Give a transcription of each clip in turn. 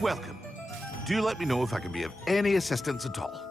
Welcome. Do let me know if I can be of any assistance at all.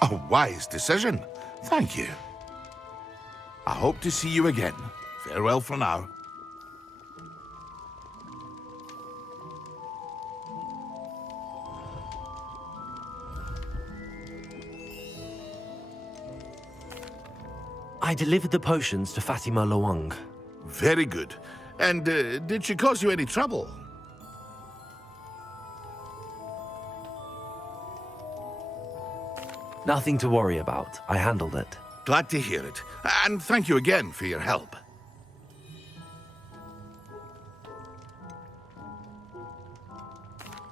A wise decision. Thank you. I hope to see you again. Farewell for now. I delivered the potions to Fatima Lawang. Very good. And did she cause you any trouble? Nothing to worry about. I handled it. Glad to hear it. And thank you again for your help.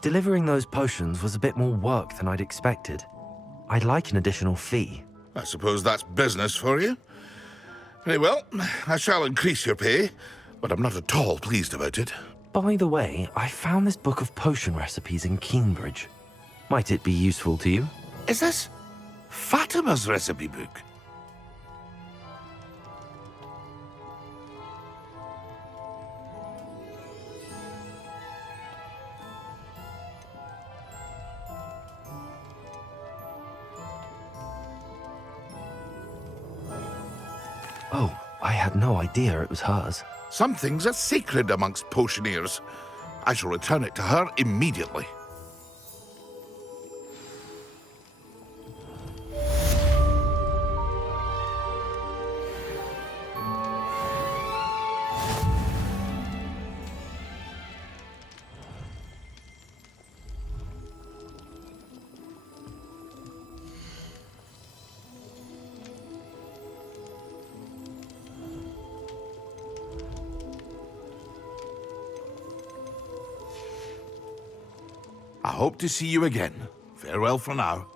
Delivering those potions was a bit more work than I'd expected. I'd like an additional fee. I suppose that's business for you. Very well, I shall increase your pay, but I'm not at all pleased about it. By the way, I found this book of potion recipes in Cambridge. Might it be useful to you? Is this Fatima's recipe book? Oh, I had no idea it was hers. Some things are sacred amongst potioneers. I shall return it to her immediately. I hope to see you again. Farewell for now.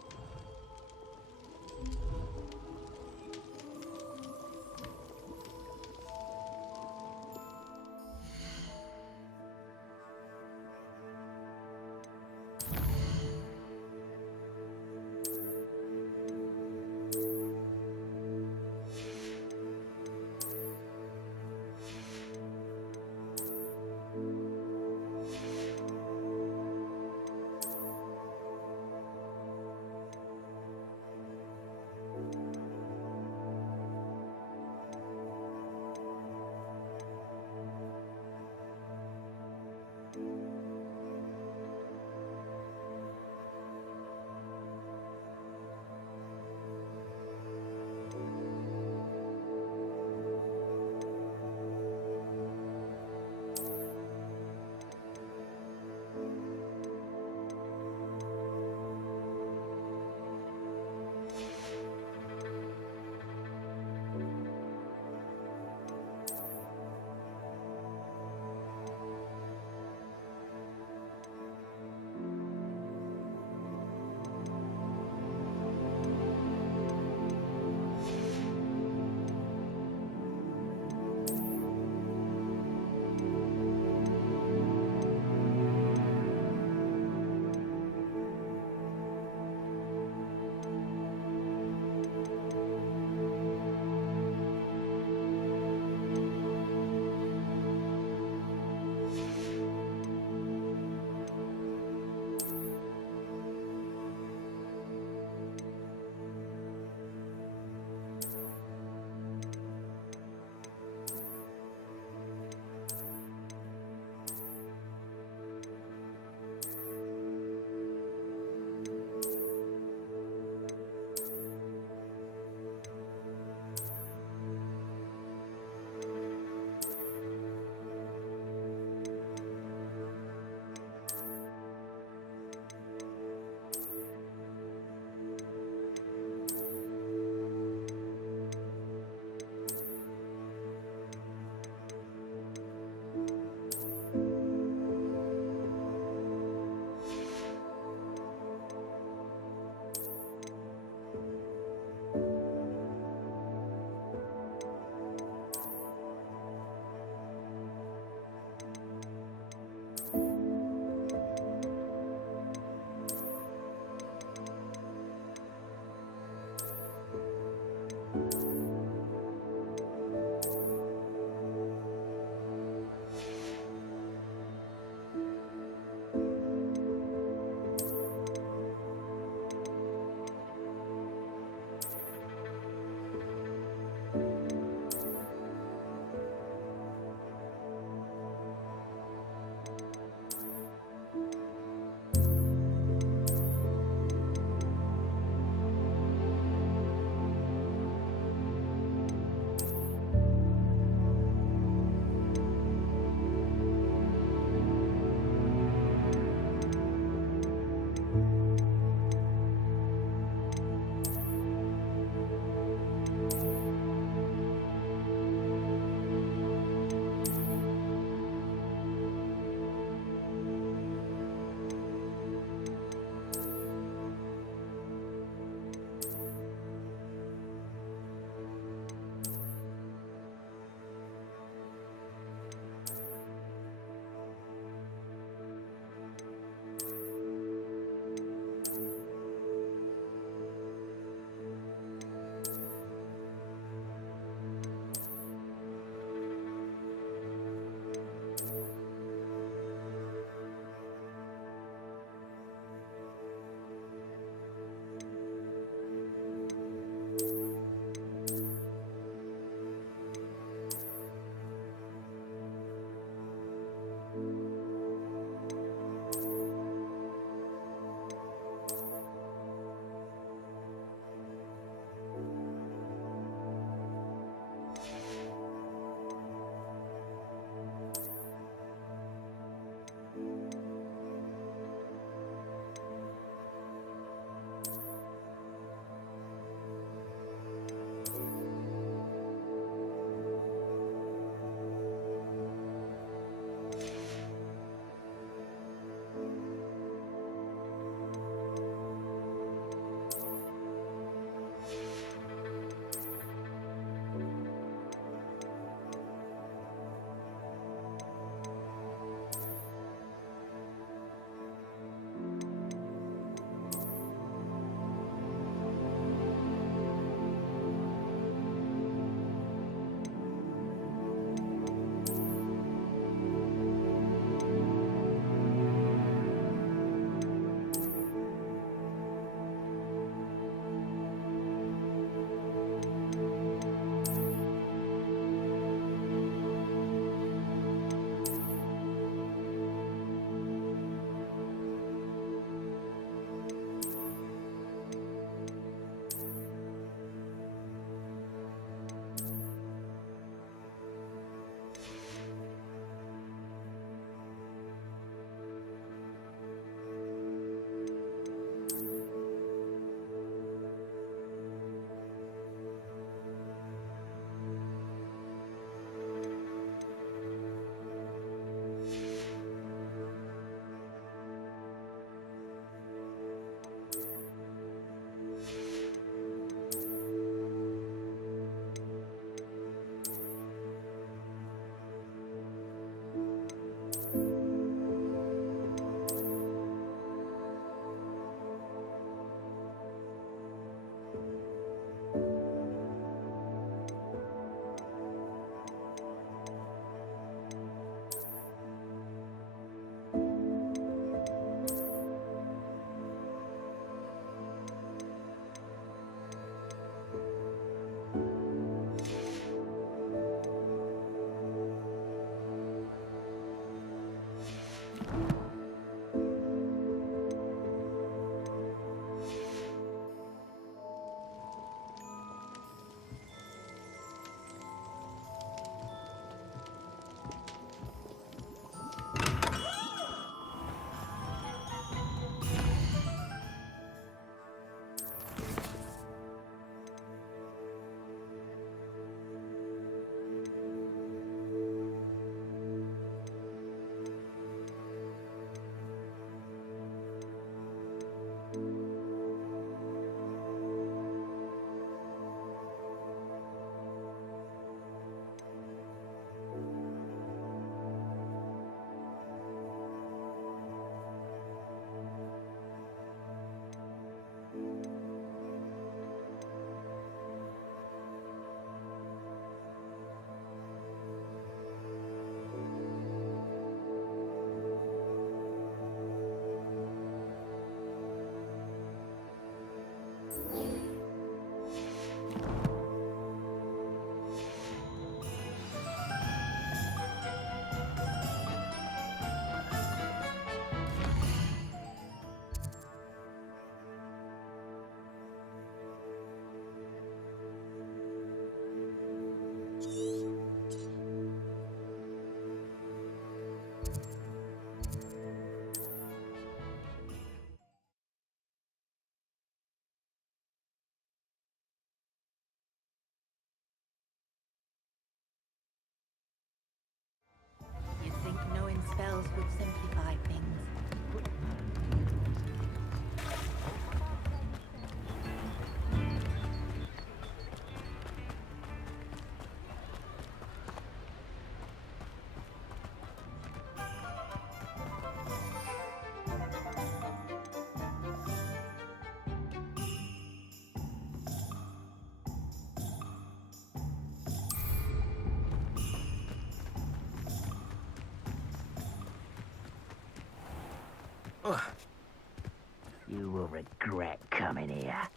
You will regret coming here.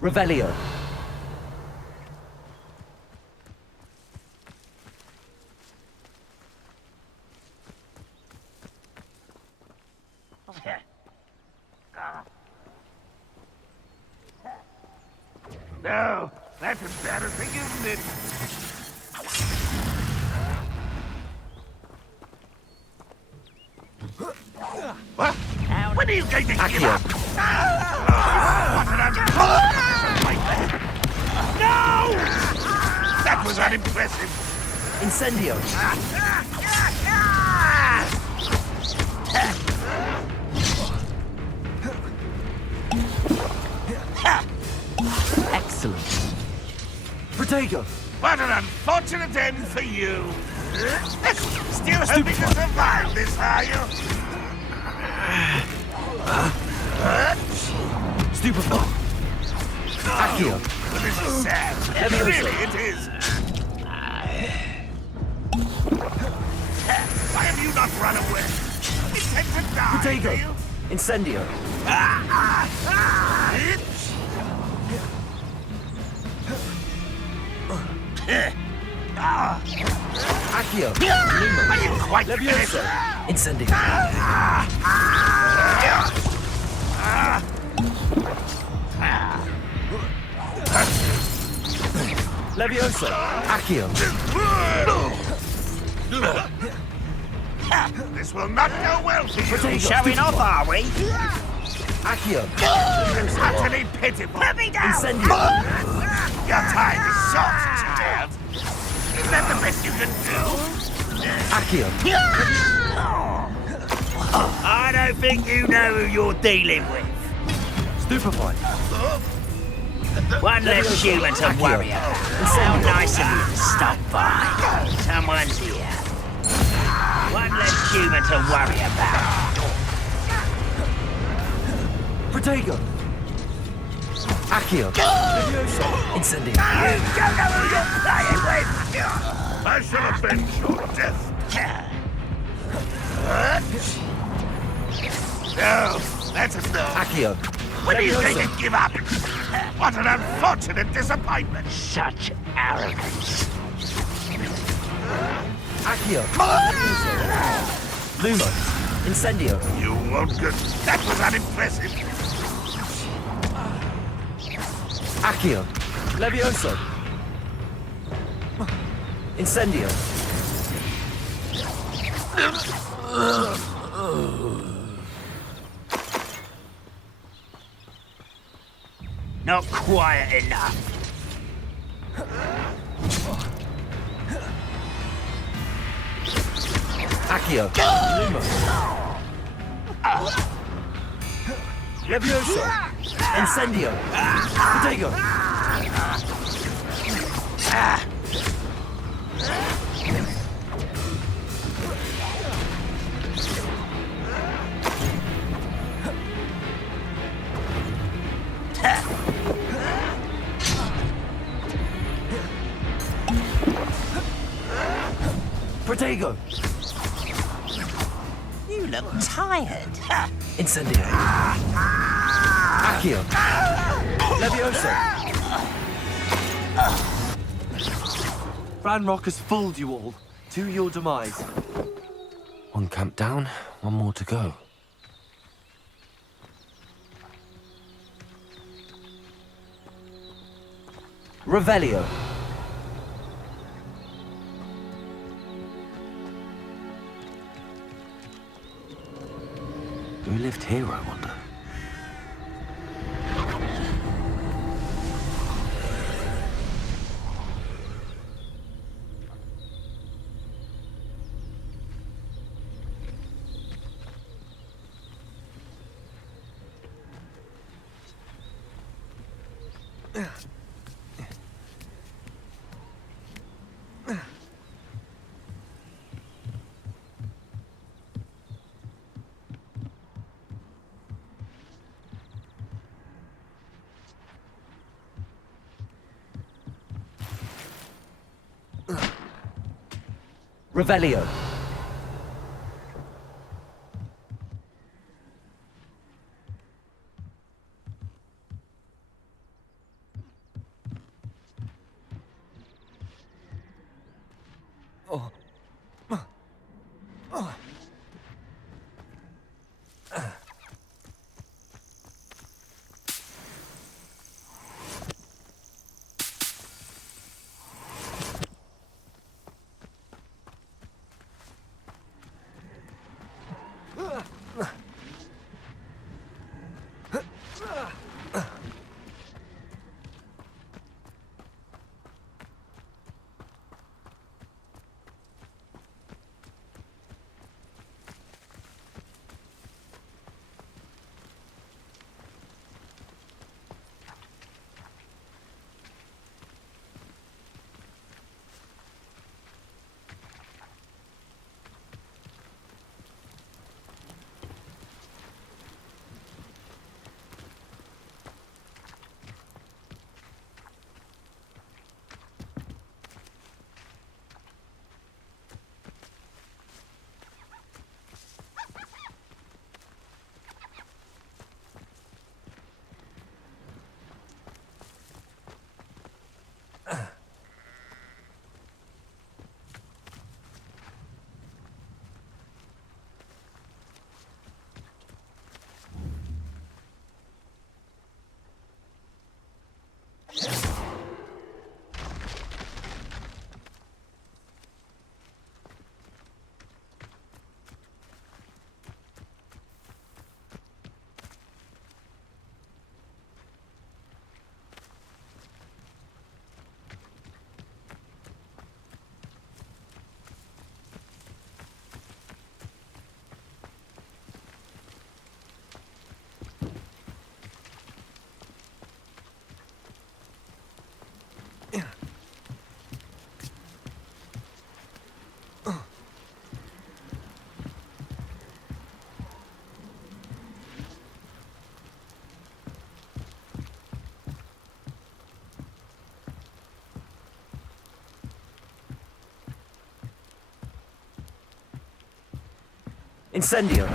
Revelio. No, that's embarrassing, isn't it? What? When are you going to give Accio. up? What an No! That was unimpressive. Incendio. Excellent. Protego. What an unfortunate end for you. Still hoping to survive this, are you? Stupefy. Accio. But this is sad. Levioso. Really, it is. Why have you not run away? Intend to die, do Protego. you? Incendio. Accio. Luma. Are you quite Levioso. finished? Incendio. Levioso. Accio. This will not go well for you. Protego. Showing off, are we? Accio. Utterly pitiful. Incendio. Your time is short, child. Is that the best you can do? Accio. I don't think you know who you're dealing with. Stupefy. One less human to worry about. How nice of you to stop by. Someone's here. One less human to worry about. Protego. Accio. Levioso. Incendio. You don't know who you're playing with! I shall avenge your death. No, that's enough. Accio. When are you going to give up? What an unfortunate disappointment. Such arrogance. Accio. Luma. Incendio. You won't get... That was unimpressive. Accio. Levioso. Incendio. Not quiet enough. Accio. Luma. Levioso. Incendio. Protego. Protego. You look tired. Incendio. Accio. Levioso. Ranrock has fooled you all. To your demise. One camp down, one more to go. Revelio. Who lived here, I wonder? Revelio. Incendio.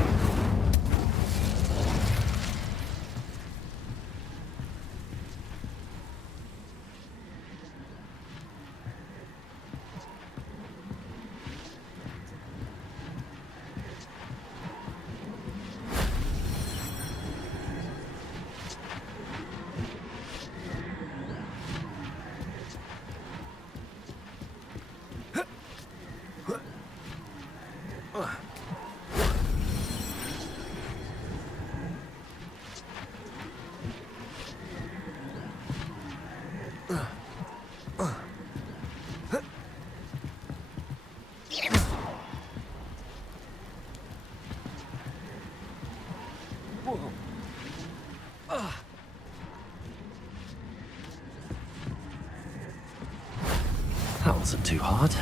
That wasn't too hard.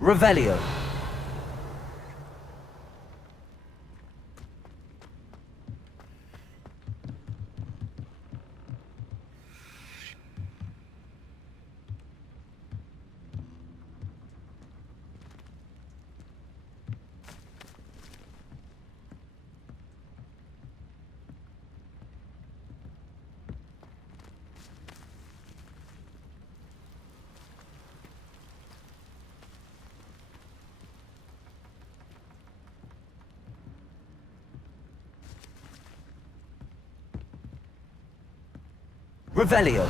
Revelio. Revelio.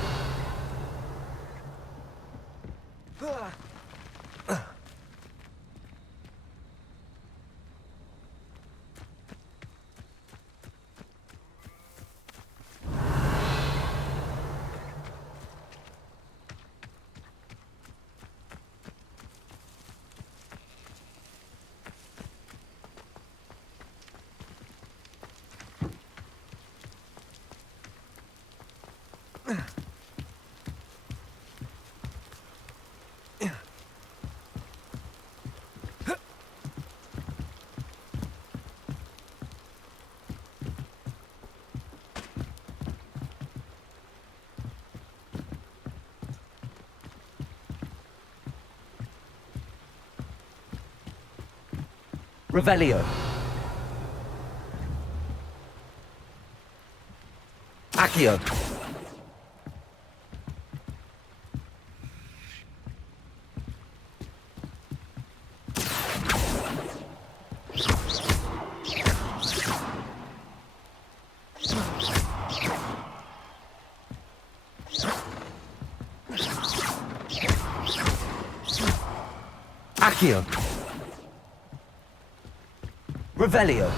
Revelio. Accio. Accio. Revelio.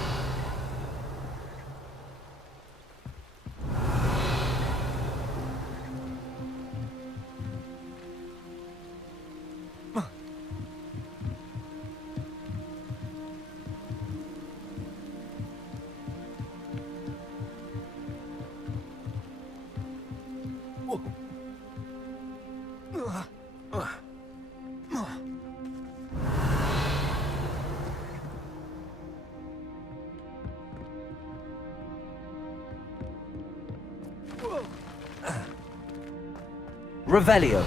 Revelio.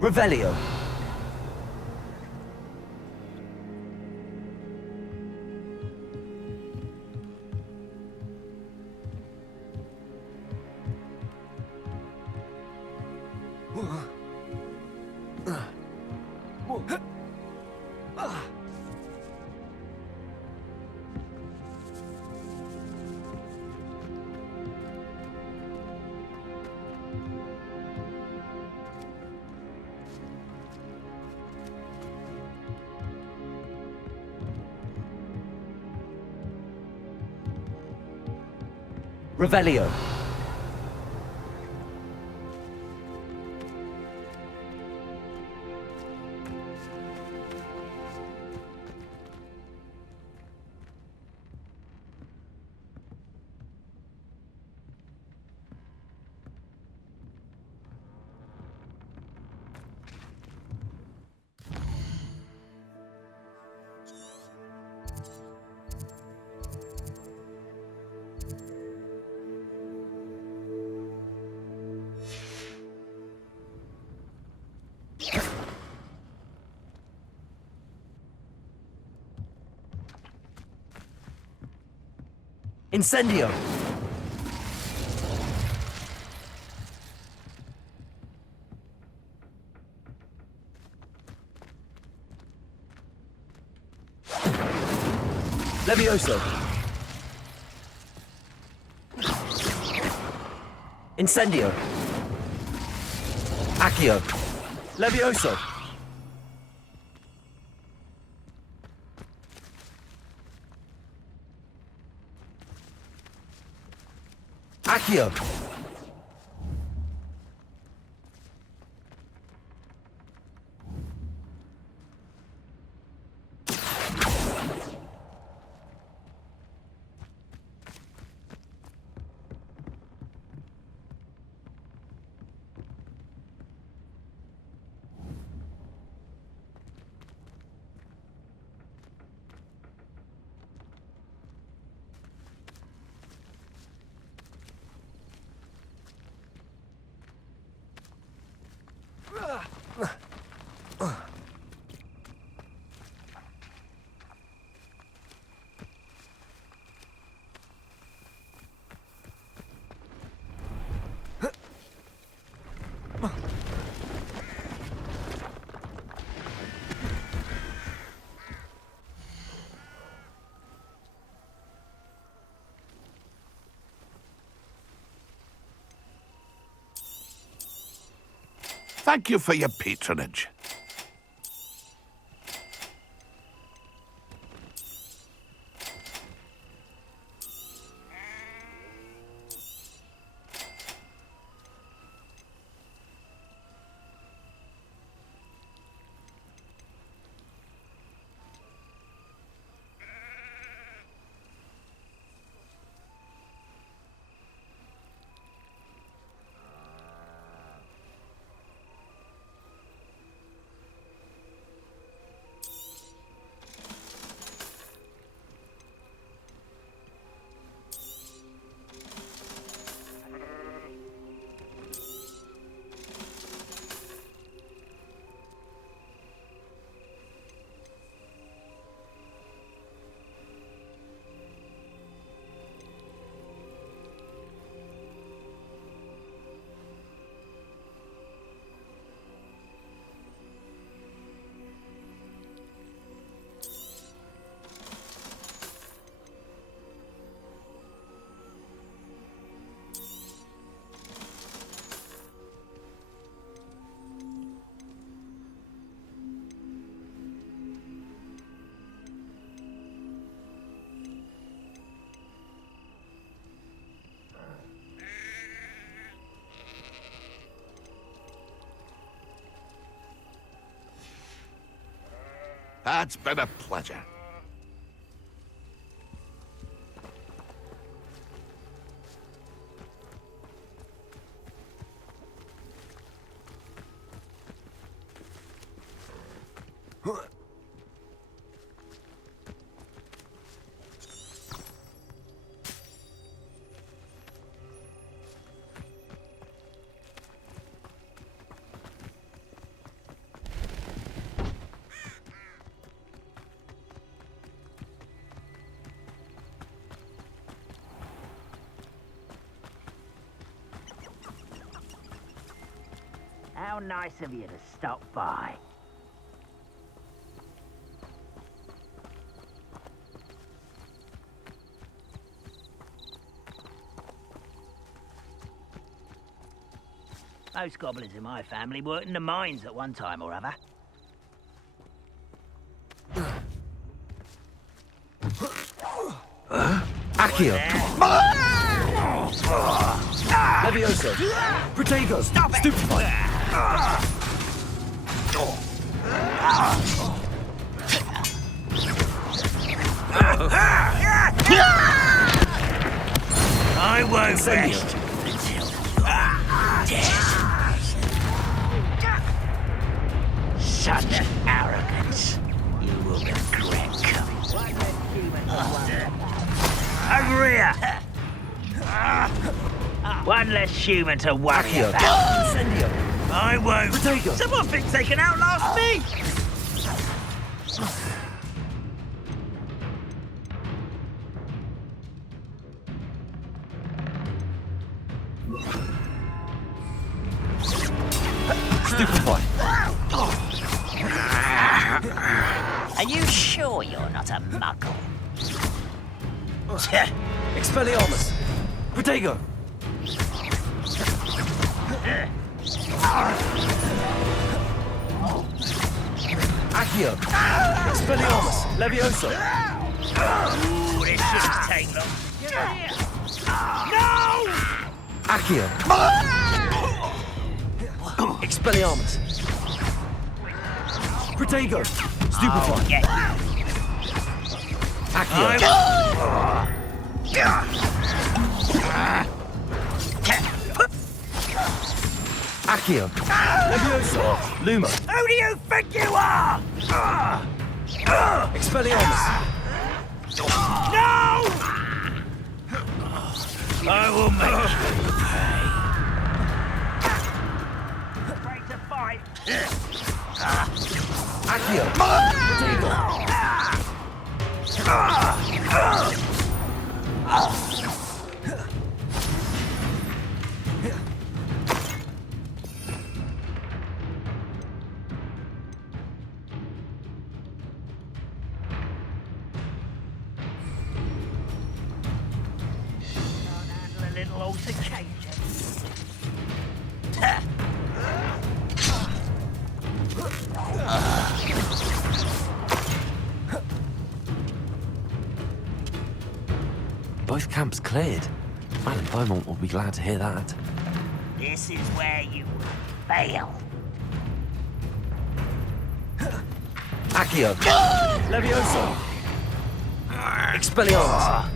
Revelio. Revelio. Incendio. Levioso. Incendio. Accio. Levioso. Accio. Thank you for your patronage. It's been a pleasure. How nice of you to stop by. Most goblins in my family worked in the mines at one time or other. Accio! Levioso! Protego! Stop it! Stupefy! I won't rest until you're dead. Such arrogance. You will regret coming. Over here! One less human to worry Accio! about. Incendio! I won't. Protego! Someone thinks they can outlast me! Stupefy! Are you sure you're not a muggle? Expelliarmus! Protego! Accio! Expelliarmus! Levioso! Ooh, this shouldn't take long. No! Accio! Expelliarmus! Protego! Stupefy! Get Accio! Accio! Levioso! Luma! Who do you think you are? Expelliarmus! No! I will make you pay. Afraid to fight? Accio! Can't handle a little altercation. both camps cleared. Madame Beaumont will be glad to hear that. This is where you fail. Accio! Levioso! Expelliarmus!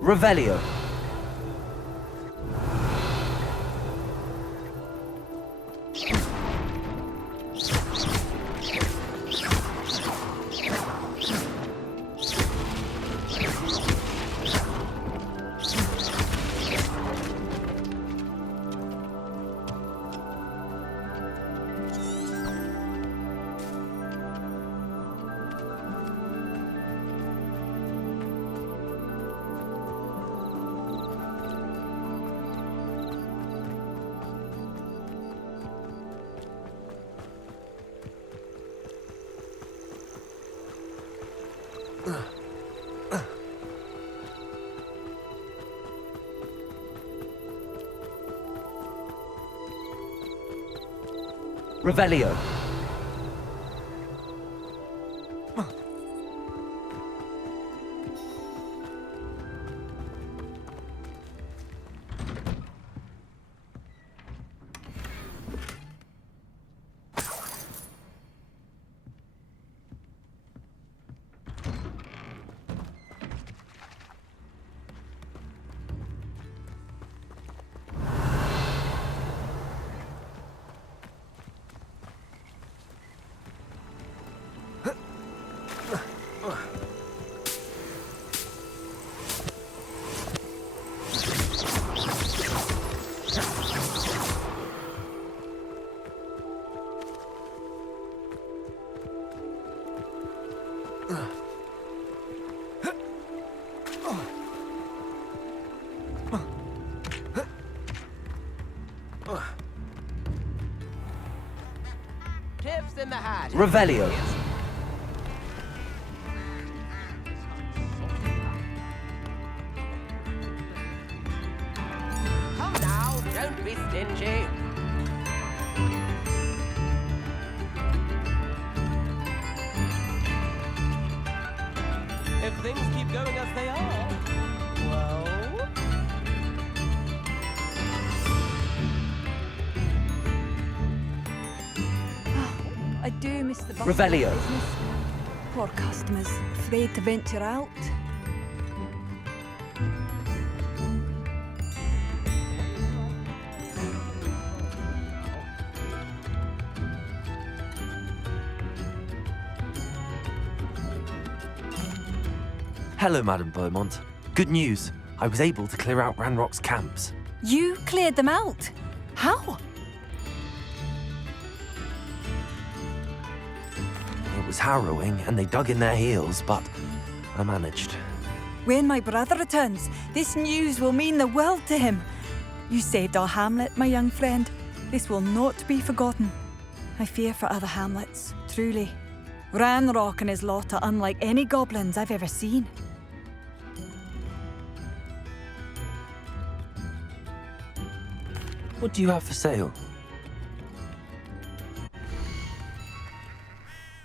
Revelio. Revelio. Tips in the hat. Revelio. Come now, don't be stingy. If things keep going as they are, well... I do miss the bus Revelio. business. Poor customers, afraid to venture out. Hello, Madame Beaumont. Good news. I was able to clear out Ranrock's camps. You cleared them out? How? It was harrowing, and they dug in their heels, but I managed. When my brother returns, this news will mean the world to him. You saved our hamlet, my young friend. This will not be forgotten. I fear for other hamlets, truly. Ranrock and his lot are unlike any goblins I've ever seen. What do you have for sale?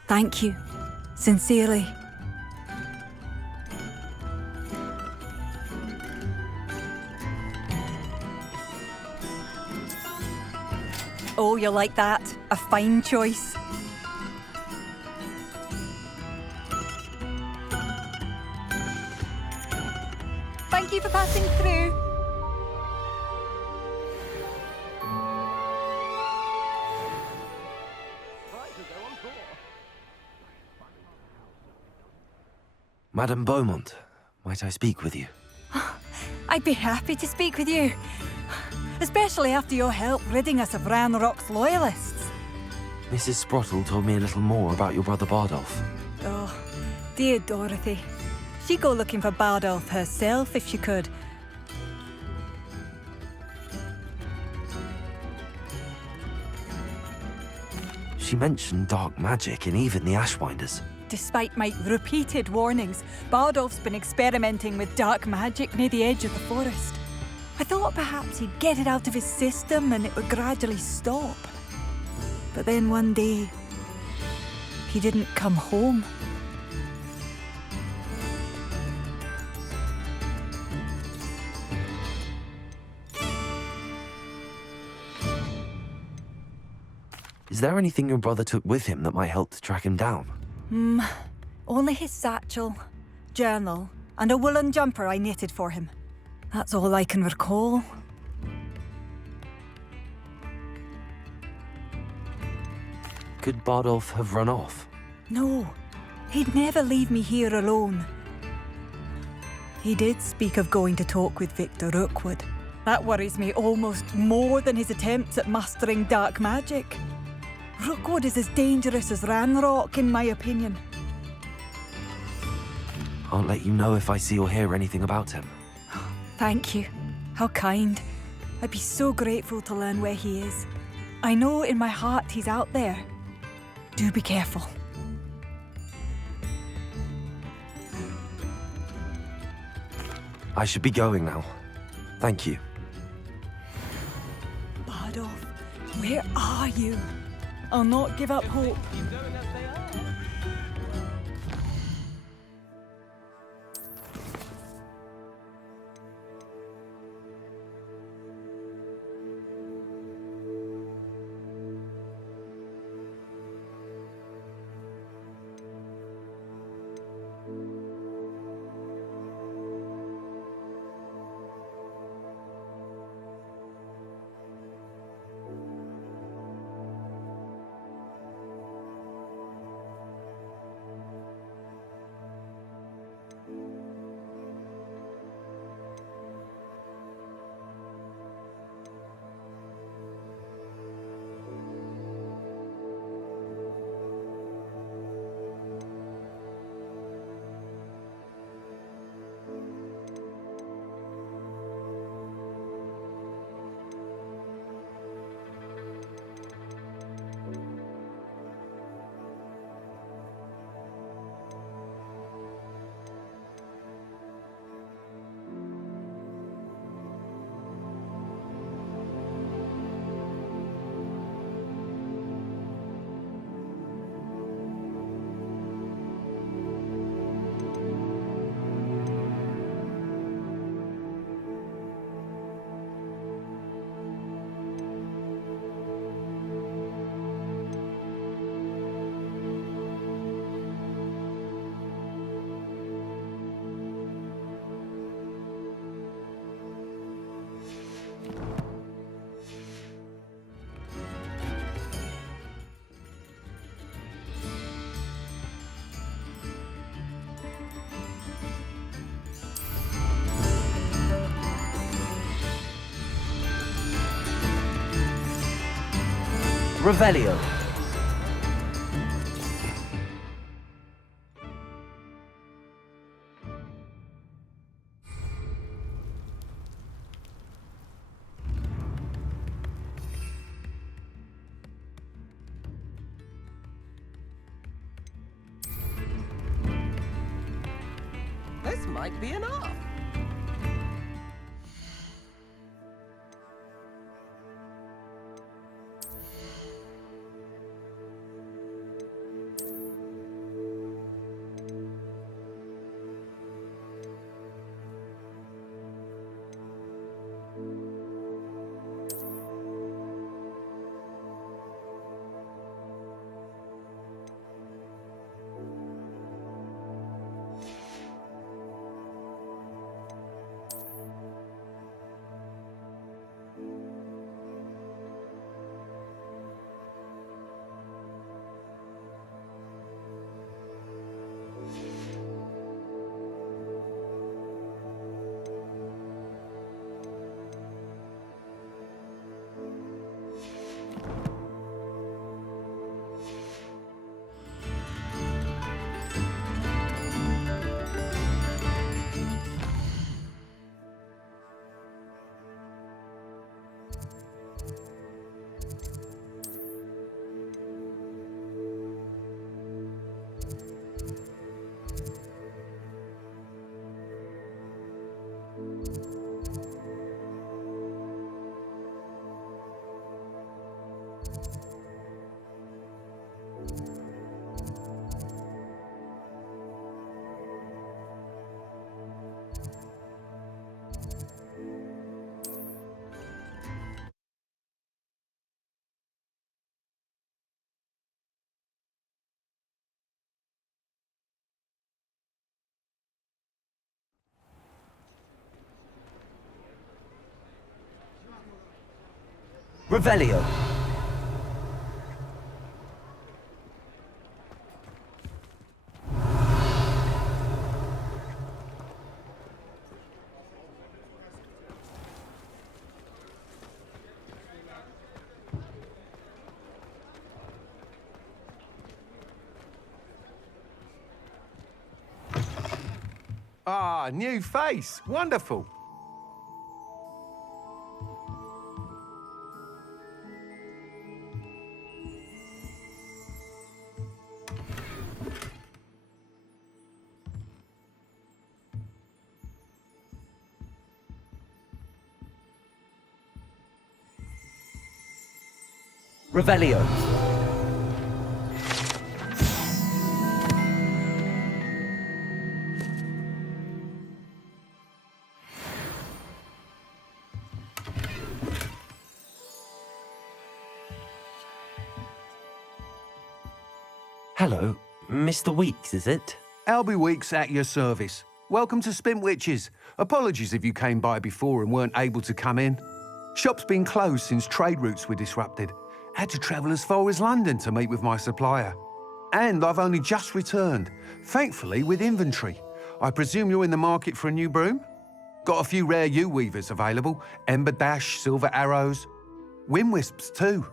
Thank you. Sincerely. Oh, you like that? A fine choice. Thank you for passing through. Madame Beaumont, might I speak with you? I'd be happy to speak with you. Especially after your help ridding us of Ranrock's loyalists. Mrs. Sprottle told me a little more about your brother Bardolph. Oh, dear Dorothy. She'd go looking for Bardolph herself if she could. She mentioned dark magic and even the Ashwinders. Despite my repeated warnings, Bardolph's been experimenting with dark magic near the edge of the forest. I thought perhaps he'd get it out of his system and it would gradually stop. But then one day, he didn't come home. Is there anything your brother took with him that might help to track him down? Only his satchel, journal, and a woolen jumper I knitted for him. That's all I can recall. Could Bardolph have run off? No, he'd never leave me here alone. He did speak of going to talk with Victor Rookwood. That worries me almost more than his attempts at mastering dark magic. Rookwood is as dangerous as Ranrock, in my opinion. I'll let you know if I see or hear anything about him. Thank you. How kind. I'd be so grateful to learn where he is. I know in my heart he's out there. Do be careful. I should be going now. Thank you. Bardolph, where are you? I'll not give up hope. Keep going as they are. Revelio. This might be enough. Revelio. Ah, new face. Wonderful. Revelio. Hello, Mr. Weeks, is it? Albie Weeks at your service. Welcome to Spintwitches. Apologies if you came by before and weren't able to come in. Shop's been closed since trade routes were disrupted. Had to travel as far as London to meet with my supplier. And I've only just returned, thankfully with inventory. I presume you're in the market for a new broom? Got a few rare yew-weavers available. Ember Dash, Silver Arrows. Wind Wisps too.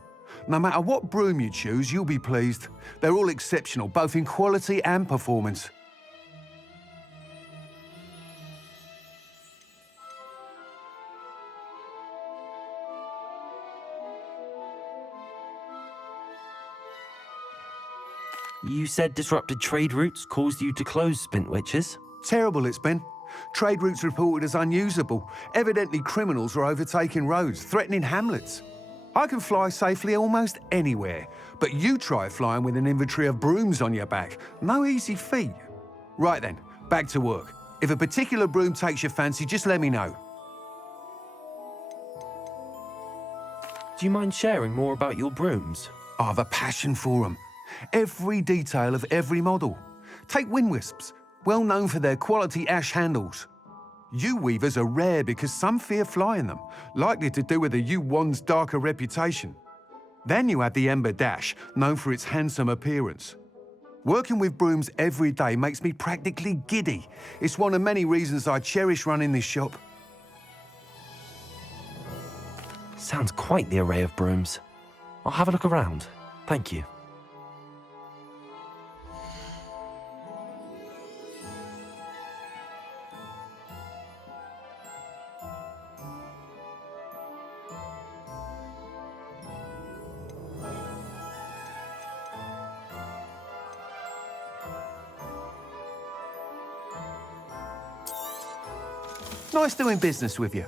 No matter what broom you choose, you'll be pleased. They're all exceptional, both in quality and performance. You said disrupted trade routes caused you to close Spintwitches? Terrible it's been. Trade routes reported as unusable. Evidently criminals are overtaking roads, threatening hamlets. I can fly safely almost anywhere, but you try flying with an inventory of brooms on your back. No easy feat. Right then, back to work. If a particular broom takes your fancy, just let me know. Do you mind sharing more about your brooms? I have a passion for them. Every detail of every model. Take Wind Wisps, well known for their quality ash handles. Yew weavers are rare because some fear flying them, likely to do with the yew wand's darker reputation. Then you have the Ember Dash, known for its handsome appearance. Working with brooms every day makes me practically giddy. It's one of many reasons I cherish running this shop. Sounds quite the array of brooms. I'll have a look around. Thank you. Nice doing business with you.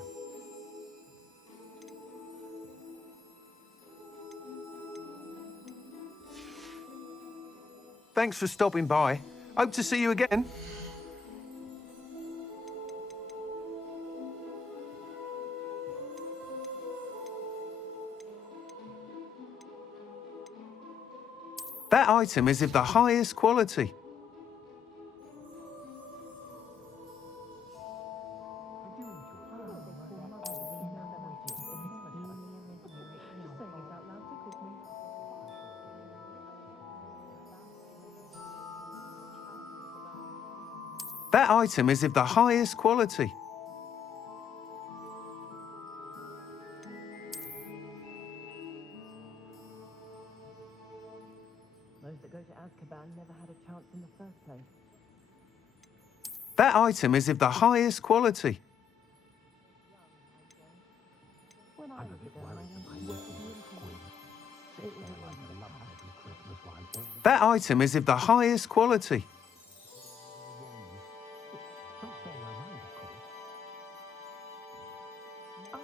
Thanks for stopping by. Hope to see you again. That item is of the highest quality. That item is of the highest quality. Those that go to Azkaban never had a chance in the first place. That item is of the highest quality. When I was a girl, I used to work with unicorns. It was a wonderful past. That item is of the highest quality. I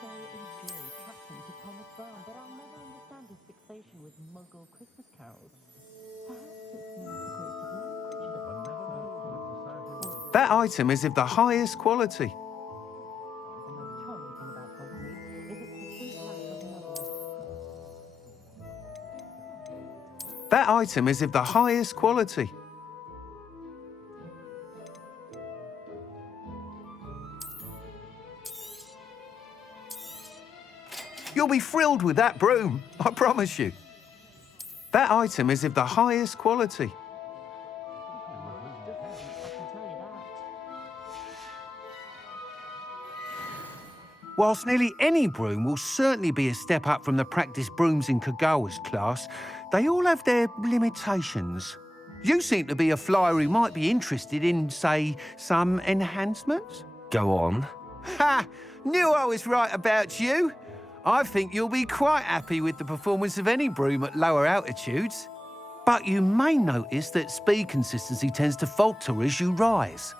so enjoy chatting to Thomas Brown, but I'll never understand his fixation with Muggle Christmas carols. Perhaps it's the integrated language that fascinates him. That item is of the highest quality. The most charming thing about poetry is its distinct lack of muddle. That item is of the highest quality. You'll be thrilled with that broom, I promise you. That item is of the highest quality. Whilst nearly any broom will certainly be a step up from the practice brooms in Kagawa's class, they all have their limitations. You seem to be a flyer who might be interested in, say, some enhancements? Go on. Ha! Knew I was right about you. I think you'll be quite happy with the performance of any broom at lower altitudes. But you may notice that speed consistency tends to falter as you rise.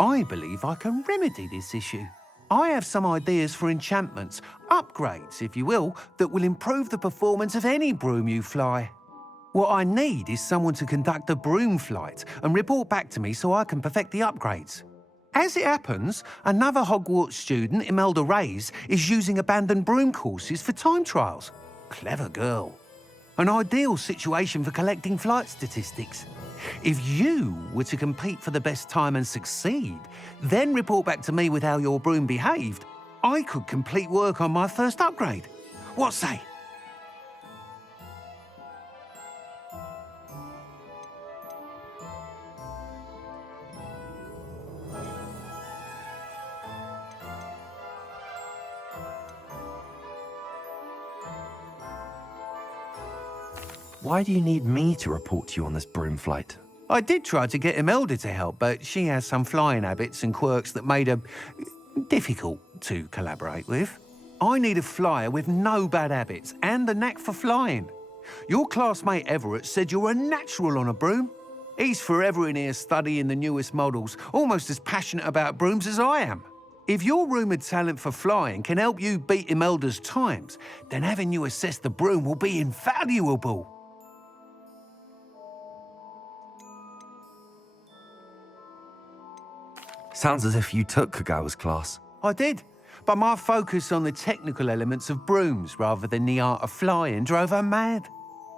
I believe I can remedy this issue. I have some ideas for enchantments, upgrades, if you will, that will improve the performance of any broom you fly. What I need is someone to conduct a broom flight and report back to me so I can perfect the upgrades. As it happens, another Hogwarts student, Imelda Reyes, is using abandoned broom courses for time trials. Clever girl. An ideal situation for collecting flight statistics. If you were to compete for the best time and succeed, then report back to me with how your broom behaved, I could complete work on my first upgrade. What say? Why do you need me to report to you on this broom flight? I did try to get Imelda to help, but she has some flying habits and quirks that made her difficult to collaborate with. I need a flyer with no bad habits and the knack for flying. Your classmate Everett said you're a natural on a broom. He's forever in here studying the newest models, almost as passionate about brooms as I am. If your rumoured talent for flying can help you beat Imelda's times, then having you assess the broom will be invaluable. Sounds as if you took Kagawa's class. I did, but my focus on the technical elements of brooms rather than the art of flying drove her mad.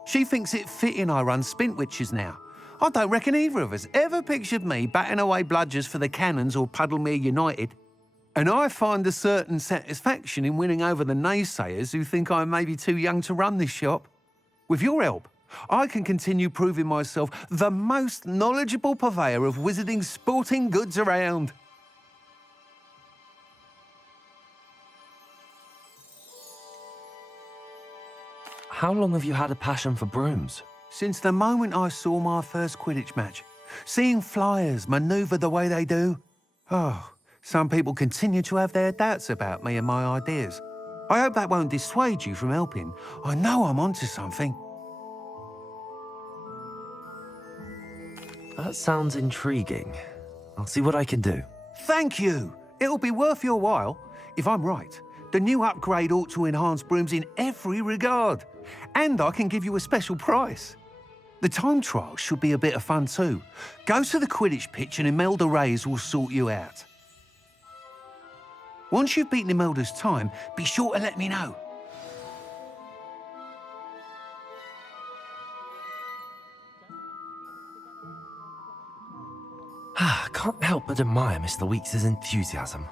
She thinks it fitting I run Spintwitches now. I don't reckon either of us ever pictured me batting away bludgers for the Cannons or Puddlemere United. And I find a certain satisfaction in winning over the naysayers who think I may be too young to run this shop. With your help, I can continue proving myself the most knowledgeable purveyor of wizarding sporting goods around. How long have you had a passion for brooms? Since the moment I saw my first Quidditch match, seeing flyers manoeuvre the way they do. Oh, some people continue to have their doubts about me and my ideas. I hope that won't dissuade you from helping. I know I'm onto something. That sounds intriguing. I'll see what I can do. Thank you. It'll be worth your while. If I'm right, the new upgrade ought to enhance brooms in every regard. And I can give you a special price. The time trial should be a bit of fun too. Go to the Quidditch pitch and Imelda Reyes will sort you out. Once you've beaten Imelda's time, be sure to let me know. I can't help but admire Mr. Weeks' enthusiasm.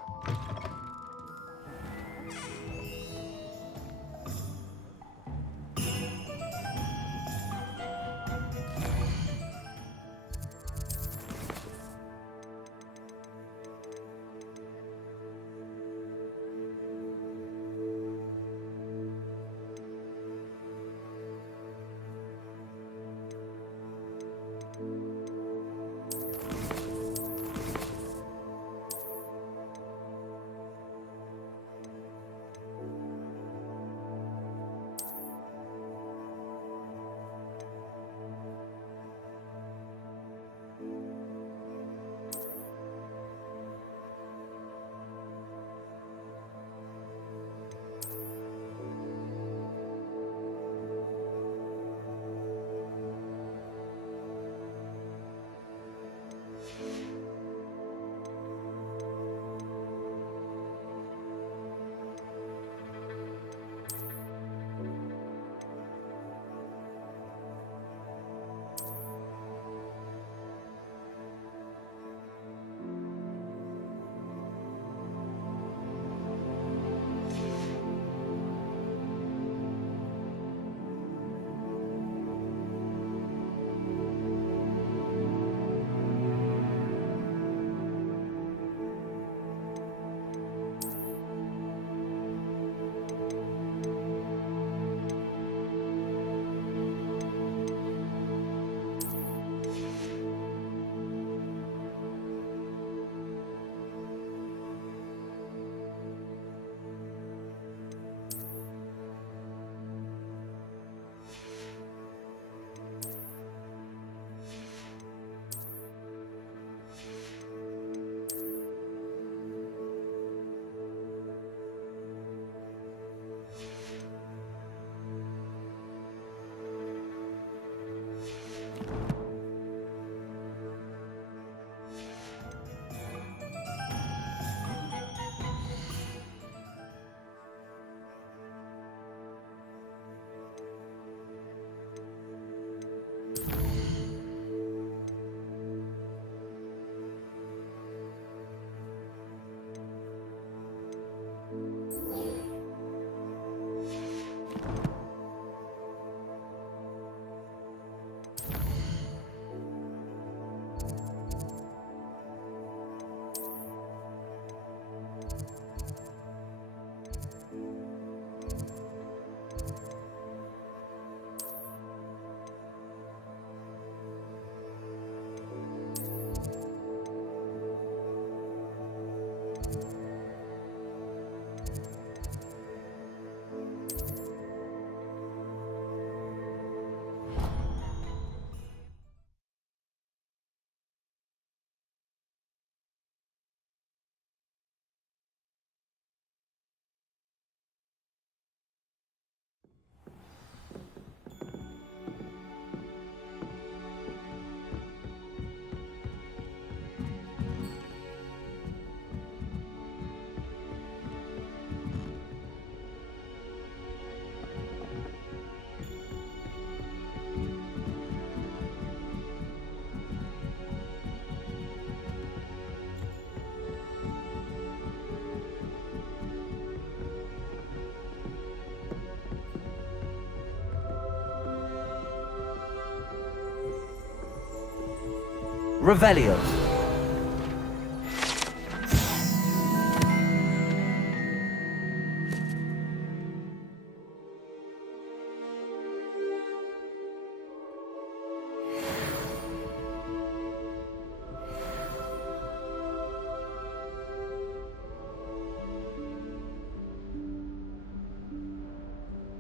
Revelio.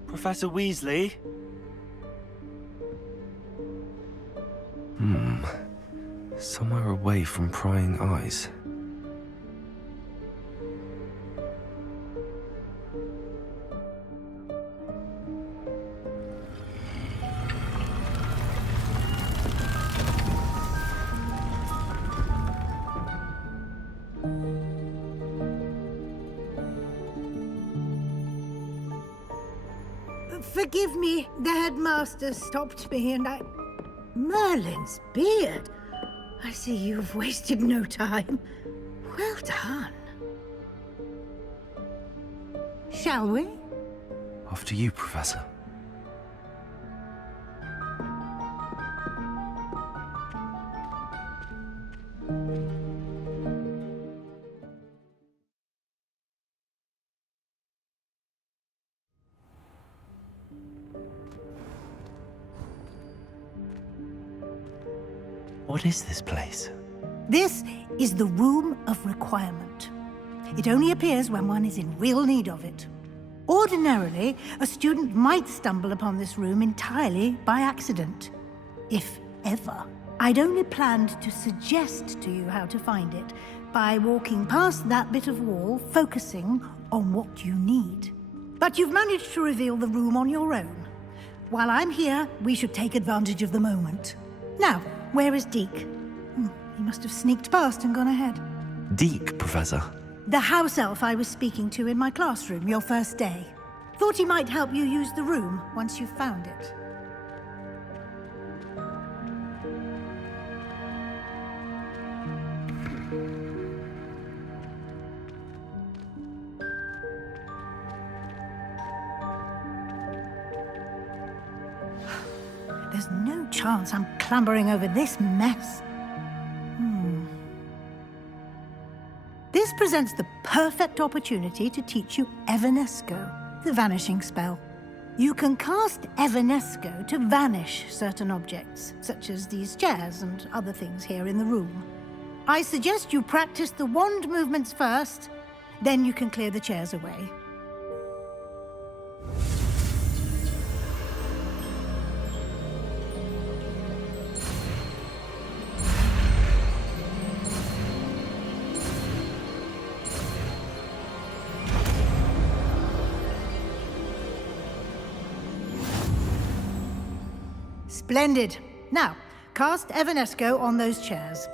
Professor Weasley? Somewhere away from prying eyes. Forgive me, the headmaster stopped me and I... Merlin's beard! I see you've wasted no time. Well done. Shall we? After you, Professor. What is this place? This is the Room of Requirement. It only appears when one is in real need of it. Ordinarily, a student might stumble upon this room entirely by accident. If ever. I'd only planned to suggest to you how to find it by walking past that bit of wall, focusing on what you need. But you've managed to reveal the room on your own. While I'm here, we should take advantage of the moment. Now, where is Deke? He must have sneaked past and gone ahead. Deke, Professor. The house elf I was speaking to in my classroom your first day. Thought he might help you use the room once you've found it. There's no chance I'm clambering over this mess. This presents the perfect opportunity to teach you Evanesco, the vanishing spell. You can cast Evanesco to vanish certain objects, such as these chairs and other things here in the room. I suggest you practice the wand movements first, then you can clear the chairs away. Splendid. Now, cast Evanesco on those chairs.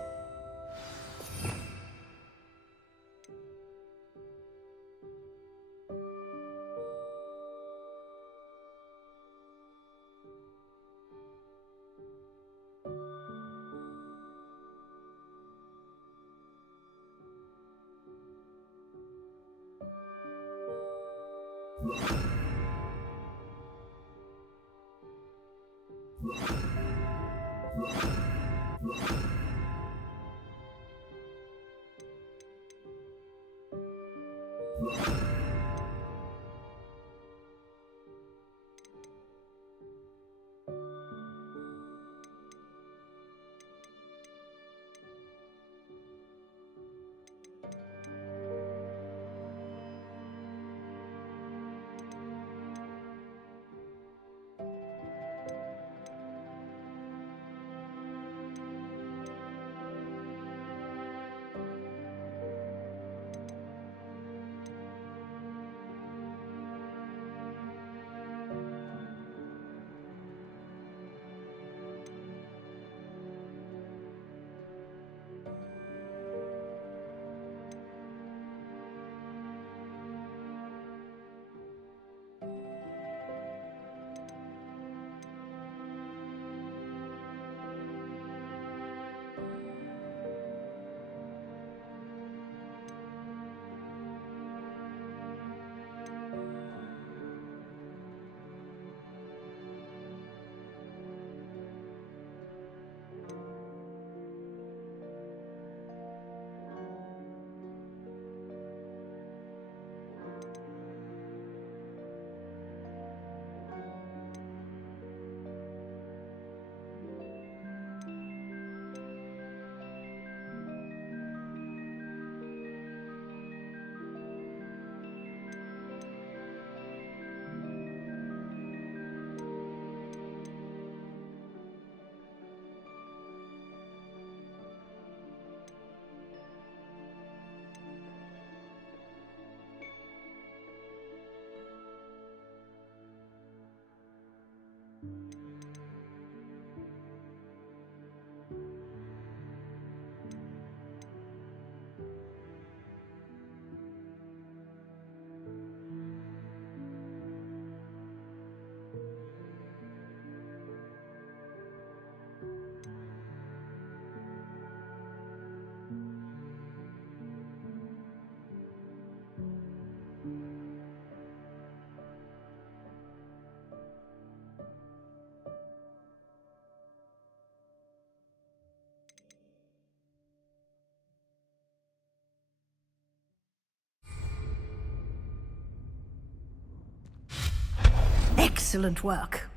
Excellent work.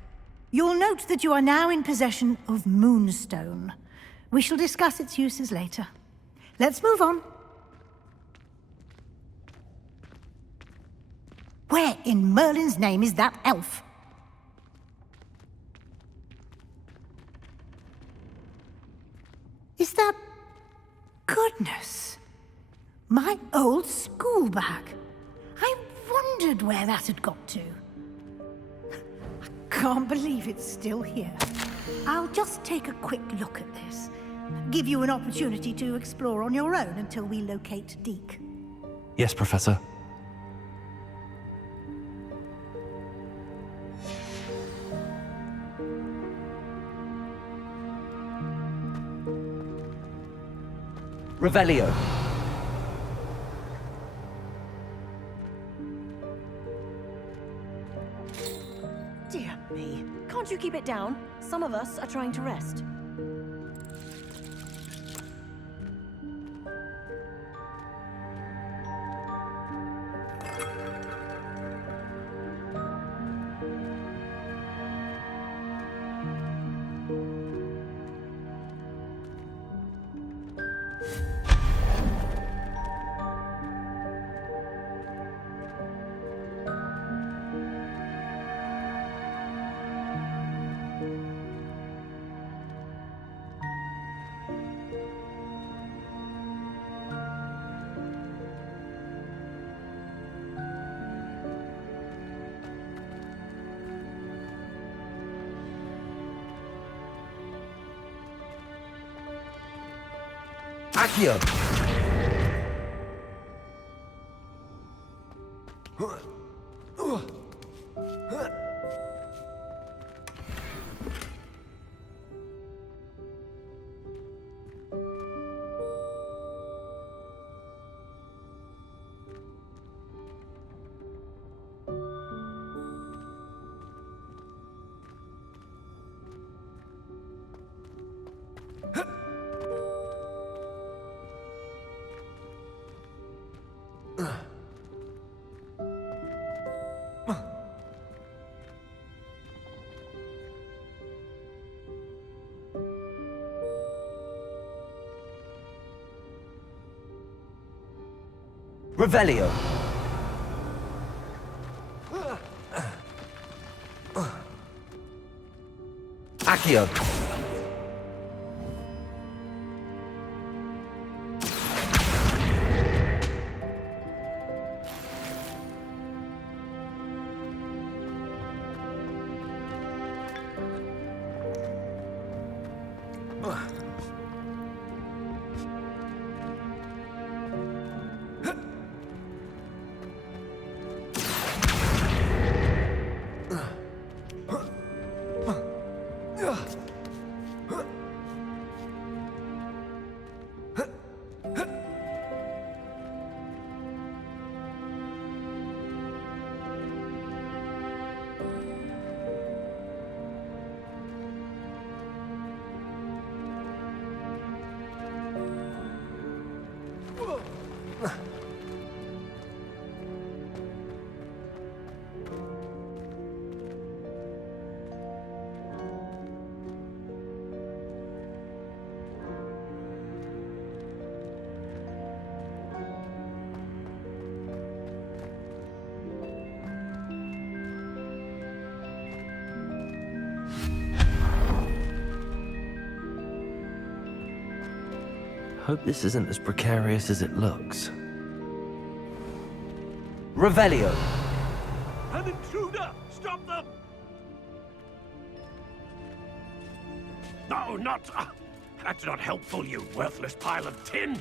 You'll note that you are now in possession of Moonstone. We shall discuss its uses later. Let's move on. Where in Merlin's name is that elf? Is that... Goodness! My old school bag. I wondered where that had got to. I can't believe it's still here. I'll just take a quick look at this. Give you an opportunity to explore on your own until we locate Deke. Yes, Professor. Revelio. Dear me. Can't you keep it down? Some of us are trying to rest. Accio. Revelio. Accio. Hope this isn't as precarious as it looks. Revelio. An intruder! Stop them! No, not... that's not helpful, you worthless pile of tin!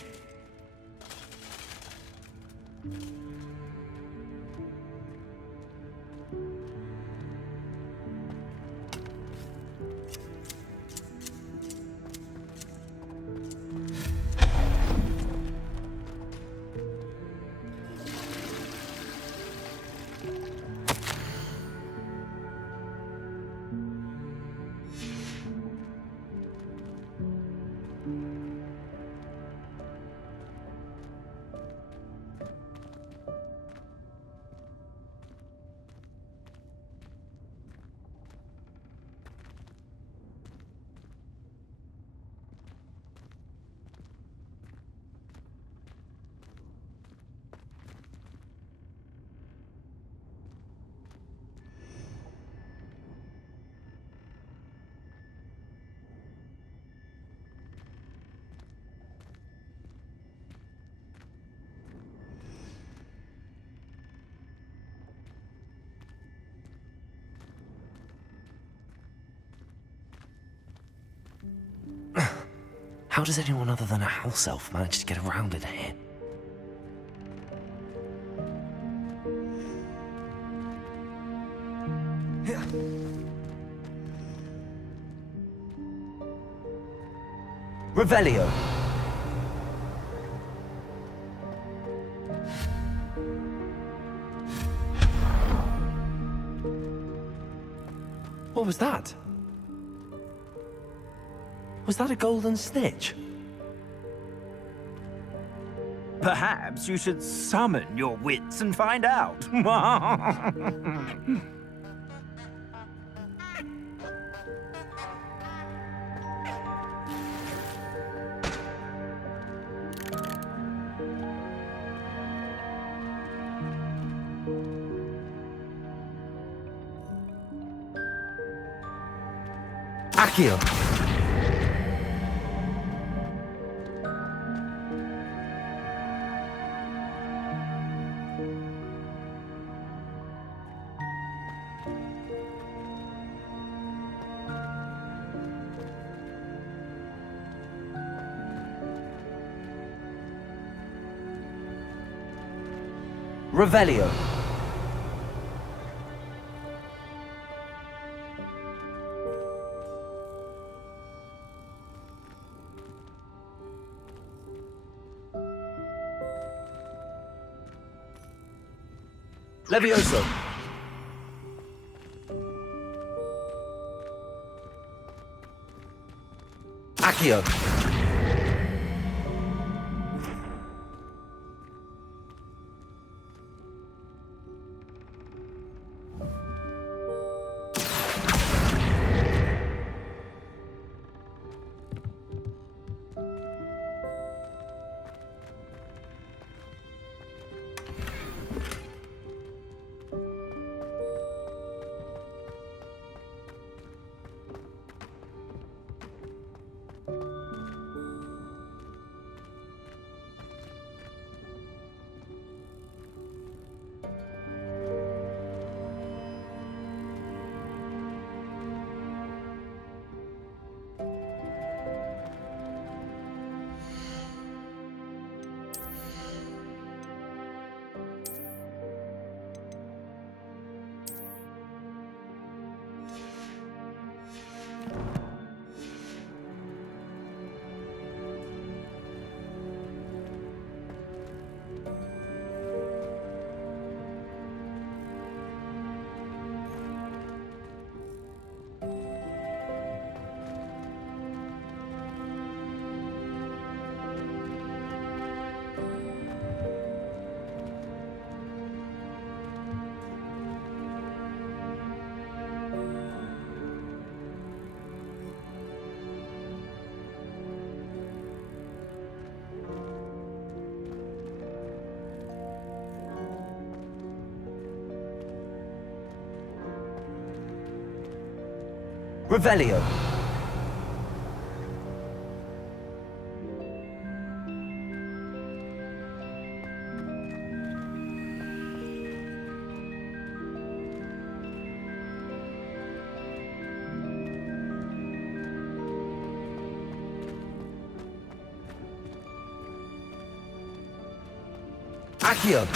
How does anyone other than a house elf manage to get around in here? Revelio. What was that? Was that a golden snitch? Perhaps you should summon your wits and find out. Accio. Revelio. Levioso. Accio. Revelio. Accio.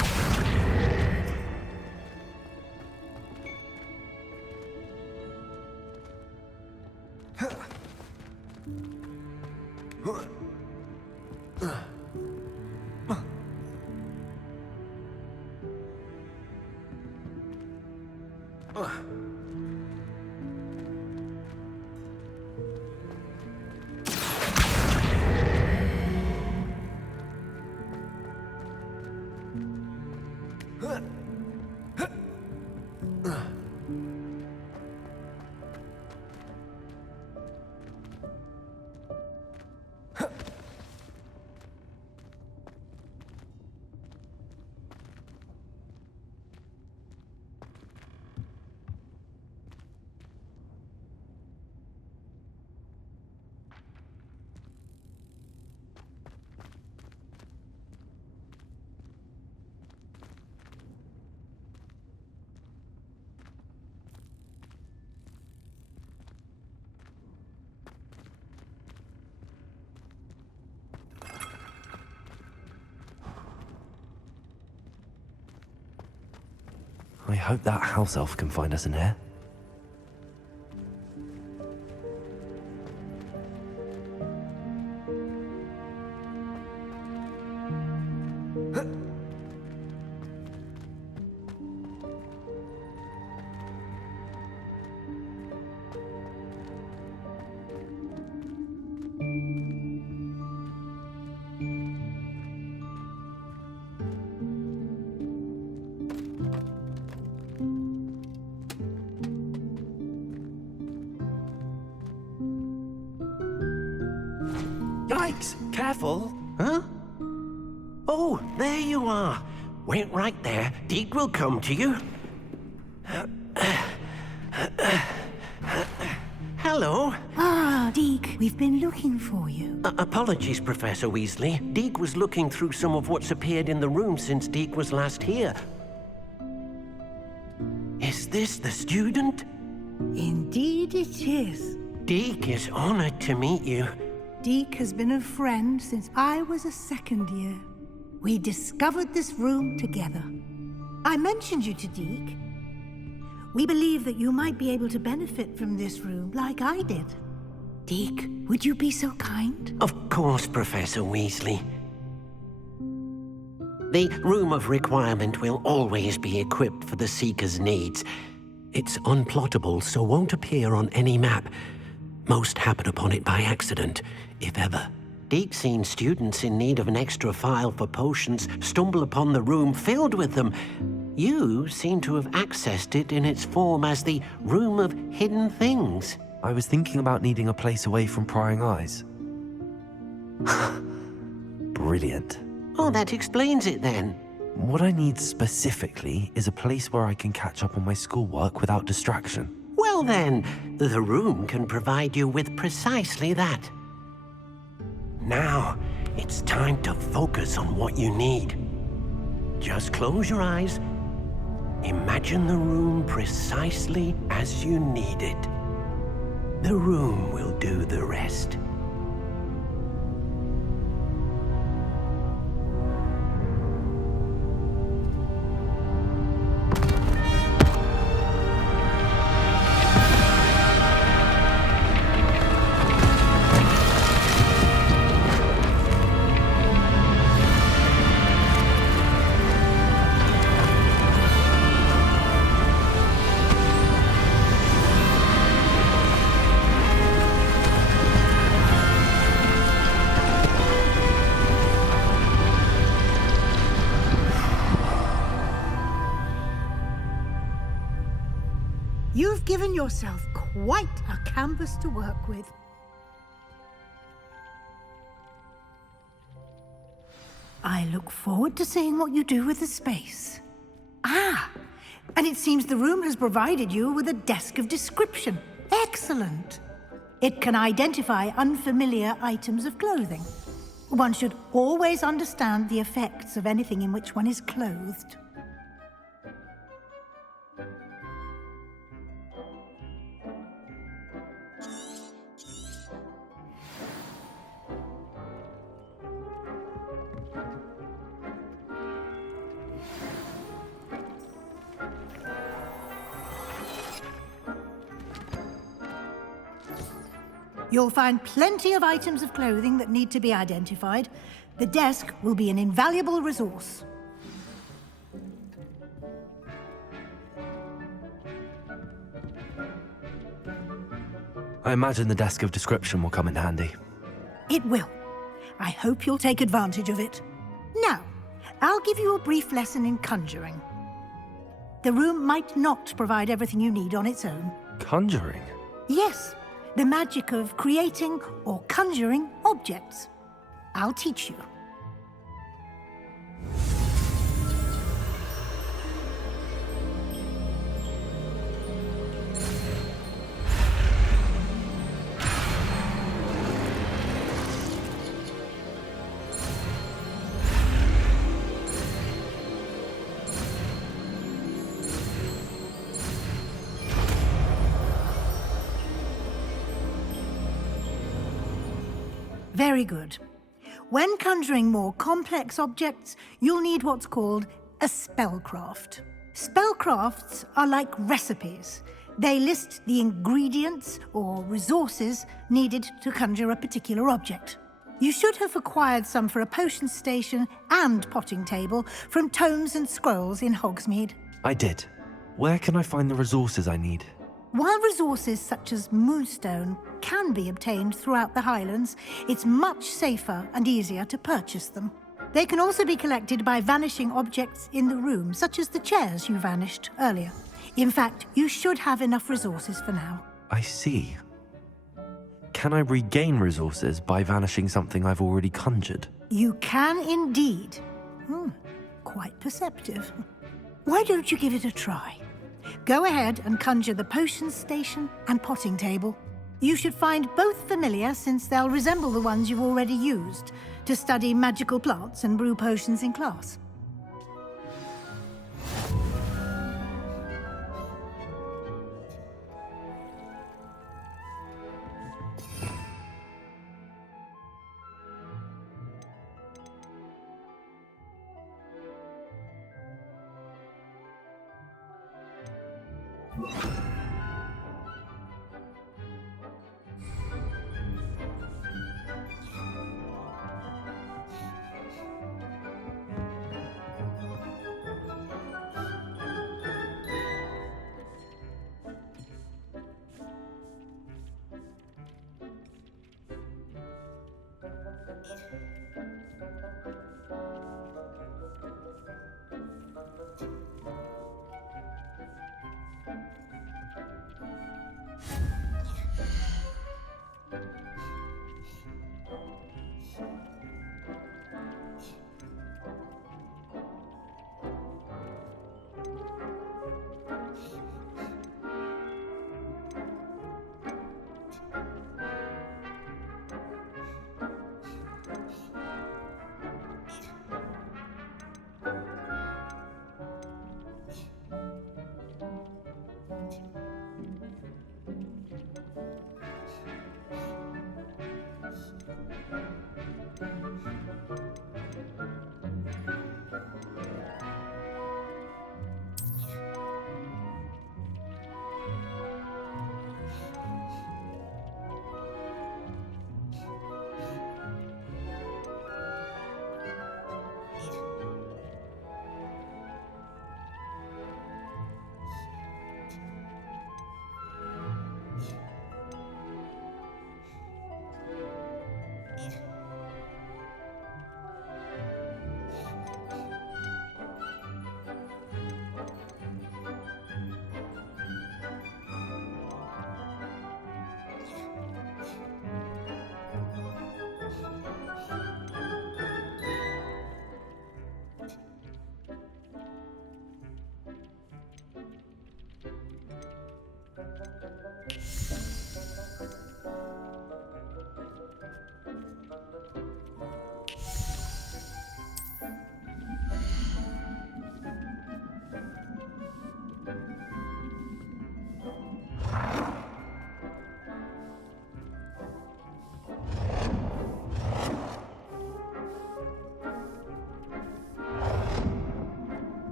I hope that house elf can find us in here. Yikes! Careful! Huh? Oh, there you are. Wait right there. Deke will come to you. Hello. Ah, Deke, we've been looking for you. Apologies, Professor Weasley. Deke was looking through some of what's appeared in the room since Deke was last here. Is this the student? Indeed it is. Deke is honored to meet you. Deke has been a friend since I was a second year. We discovered this room together. I mentioned you to Deke. We believe that you might be able to benefit from this room like I did. Deke, would you be so kind? Of course, Professor Weasley. The Room of Requirement will always be equipped for the Seeker's needs. It's unplottable, so won't appear on any map. Most happen upon it by accident, if ever. Deke's seen students in need of an extra file for potions stumble upon the room filled with them. You seem to have accessed it in its form as the Room of Hidden Things. I was thinking about needing a place away from prying eyes. Brilliant. Oh, that explains it then. What I need specifically is a place where I can catch up on my schoolwork without distraction. Well then, the room can provide you with precisely that. Now, it's time to focus on what you need. Just close your eyes. Imagine the room precisely as you need it. The room will do the rest. You've given yourself quite a canvas to work with. I look forward to seeing what you do with the space. Ah, and it seems the room has provided you with a desk of description. Excellent. It can identify unfamiliar items of clothing. One should always understand the effects of anything in which one is clothed. You'll find plenty of items of clothing that need to be identified. The desk will be an invaluable resource. I imagine the desk of description will come in handy. It will. I hope you'll take advantage of it. Now, I'll give you a brief lesson in conjuring. The room might not provide everything you need on its own. Conjuring? Yes, the magic of creating or conjuring objects. I'll teach you. Very good. When conjuring more complex objects, you'll need what's called a spellcraft. Spellcrafts are like recipes. They list the ingredients or resources needed to conjure a particular object. You should have acquired some for a potion station and potting table from tomes and scrolls in Hogsmeade. I did. Where can I find the resources I need? While resources such as moonstone can be obtained throughout the Highlands, it's much safer and easier to purchase them. They can also be collected by vanishing objects in the room, such as the chairs you vanished earlier. In fact, you should have enough resources for now. I see. Can I regain resources by vanishing something I've already conjured? You can indeed. Quite perceptive. Why don't you give it a try? Go ahead and conjure the potion station and potting table. You should find both familiar, since they'll resemble the ones you've already used to study magical plants and brew potions in class.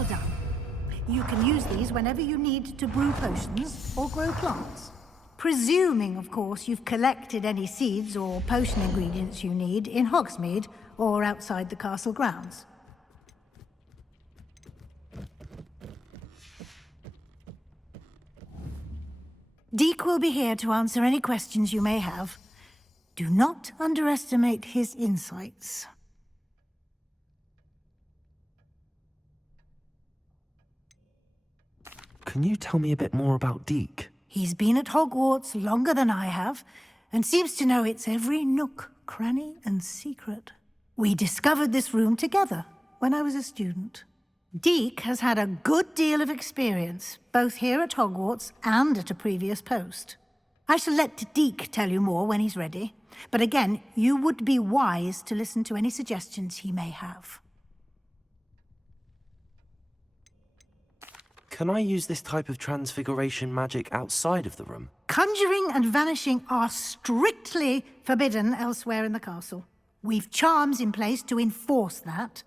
Well done. You can use these whenever you need to brew potions or grow plants. Presuming, of course, you've collected any seeds or potion ingredients you need in Hogsmeade or outside the castle grounds. Deek will be here to answer any questions you may have. Do not underestimate his insights. Can you tell me a bit more about Deek? He's been at Hogwarts longer than I have, and seems to know its every nook, cranny, and secret. We discovered this room together when I was a student. Deek has had a good deal of experience, both here at Hogwarts and at a previous post. I shall let Deek tell you more when he's ready, but again, you would be wise to listen to any suggestions he may have. Can I use this type of transfiguration magic outside of the room? Conjuring and vanishing are strictly forbidden elsewhere in the castle. We've charms in place to enforce that.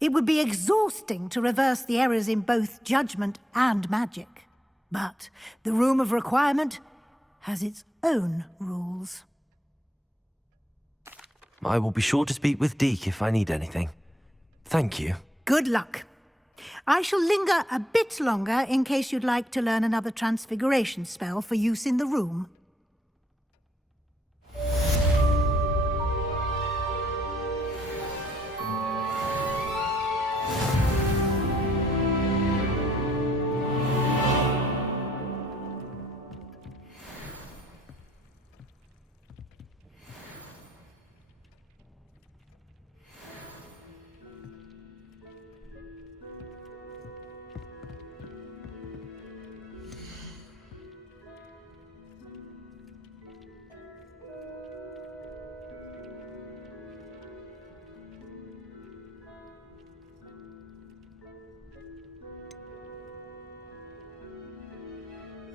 It would be exhausting to reverse the errors in both judgment and magic. But the Room of Requirement has its own rules. I will be sure to speak with Deek if I need anything. Thank you. Good luck. I shall linger a bit longer in case you'd like to learn another transfiguration spell for use in the room.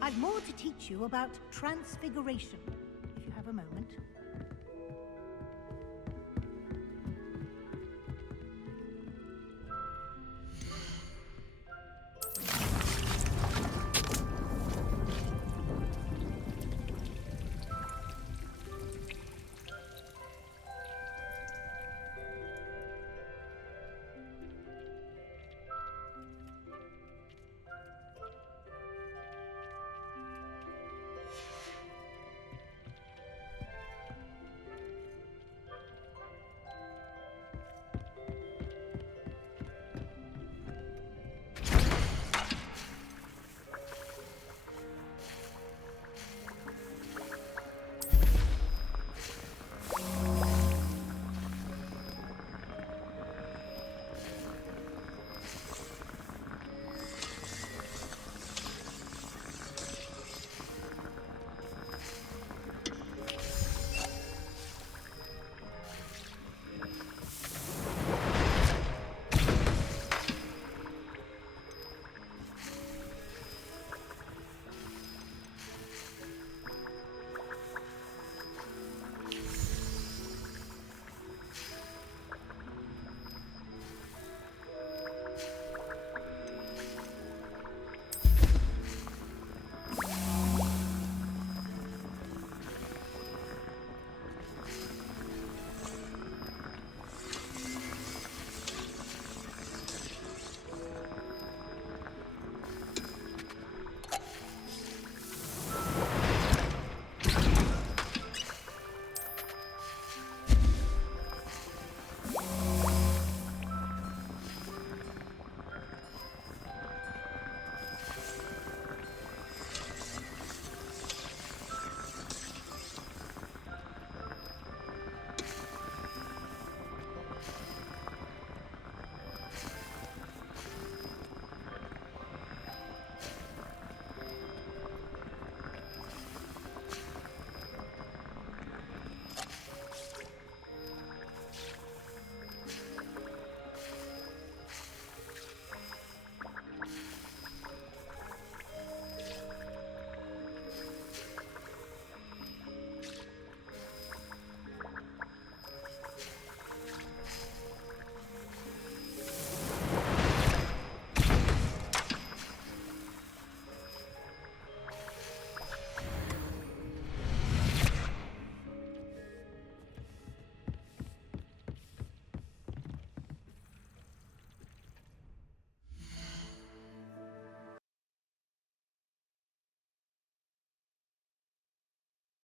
I've more to teach you about transfiguration.